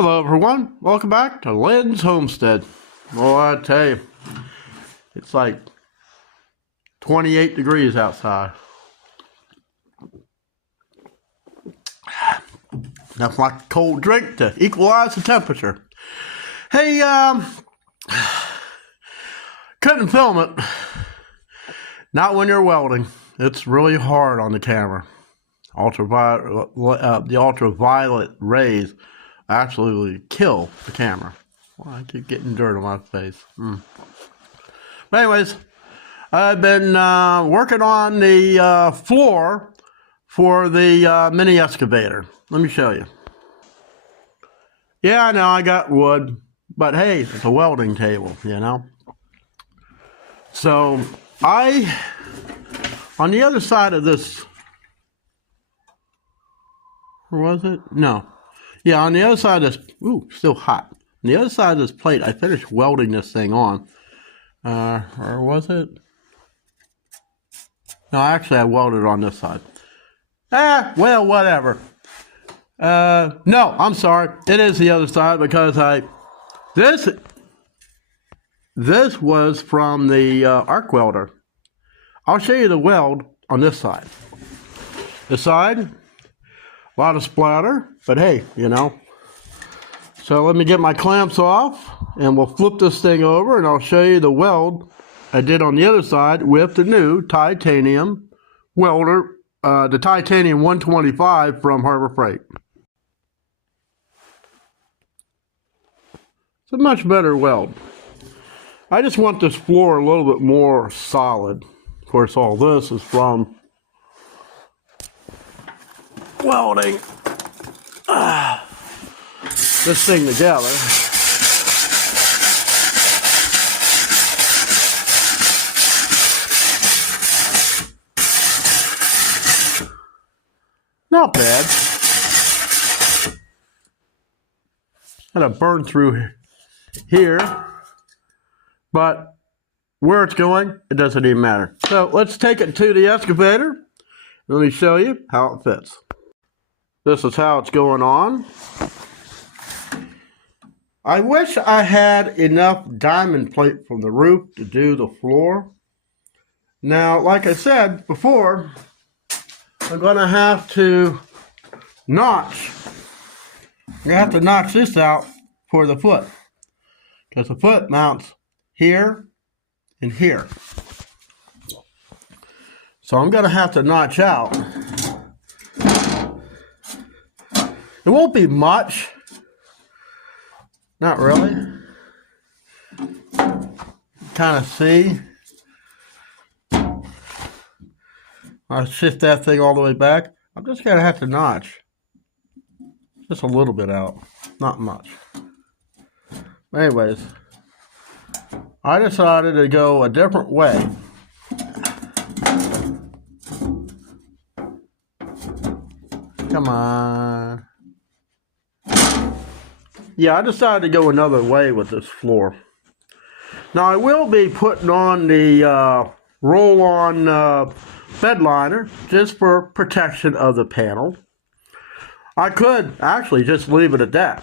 Hello everyone, welcome back to Lynn's Homestead. Well, I tell you, it's like 28 degrees outside. That's like a cold drink to equalize the temperature. Hey, couldn't film it. Not when you're welding. It's really hard on the camera. The ultraviolet rays absolutely kill the camera. Well, I keep getting dirt on my face. But anyways, I've been working on the floor for the mini excavator. Let me show you. Yeah, I know I got wood, but hey, it's a welding table, you know. So on the other side of this, or was it? No. Yeah, on the other side of this, still hot. On the other side of this plate, I finished welding this thing on. Or was it? No, actually, I welded on this side. Well, whatever. No, I'm sorry. It is the other side because this was from the arc welder. I'll show you the weld on this side. This side, a lot of splatter, but hey, you know. So let me get my clamps off and we'll flip this thing over and I'll show you the weld I did on the other side with the new titanium welder, the titanium 125 from Harbor Freight. It's a much better weld. I just want this floor a little bit more solid. Of course, all this is from welding this thing together. Not bad. Had a burn through here, but where it's going, it doesn't even matter. So let's take it to the excavator. Let me show you how it fits. This is how it's going on. I wish I had enough diamond plate from the roof to do the floor. Now, like I said before, I'm going to have to notch. I have to notch this out for the foot, because the foot mounts here and here. So I'm going to have to notch out. It won't be much. Not really. Kind of see. I'll shift that thing all the way back. I'm just going to have to notch just a little bit out. Not much. Anyways, I decided to go a different way. Come on. Yeah, I decided to go another way with this floor. Now, I will be putting on the roll-on bed liner just for protection of the panel. I could actually just leave it at that.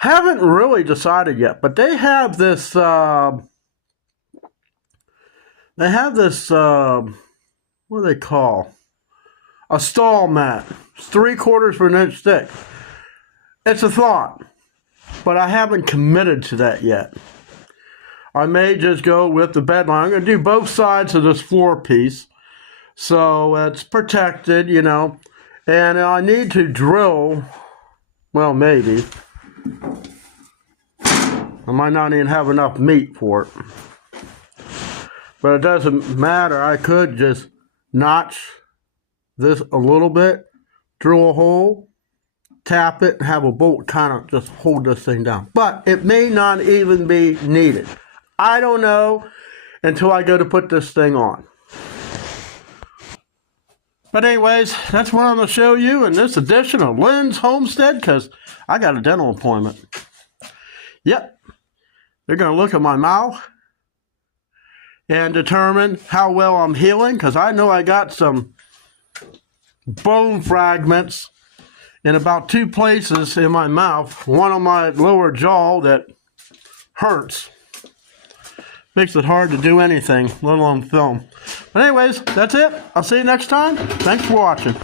Haven't really decided yet, but they have this, what do they call? A stall mat. It's 3/4 of an inch thick. It's a thought, but I haven't committed to that yet. I may just go with the bed line. I'm going to do both sides of this floor piece, so it's protected, you know. And I need to drill, well, maybe. I might not even have enough meat for it. But it doesn't matter. I could just notch this a little bit, drill a hole, tap it, and have a bolt kind of just hold this thing down. But it may not even be needed. I don't know until I go to put this thing on. But anyways, that's what I'm going to show you in this edition of Lynn's Homestead, because I got a dental appointment. Yep. They're going to look at my mouth and determine how well I'm healing, because I know I got some bone fragments in about 2 places in my mouth. One on my lower jaw that hurts. Makes it hard to do anything, let alone film. But anyways, that's it. I'll see you next time. Thanks for watching.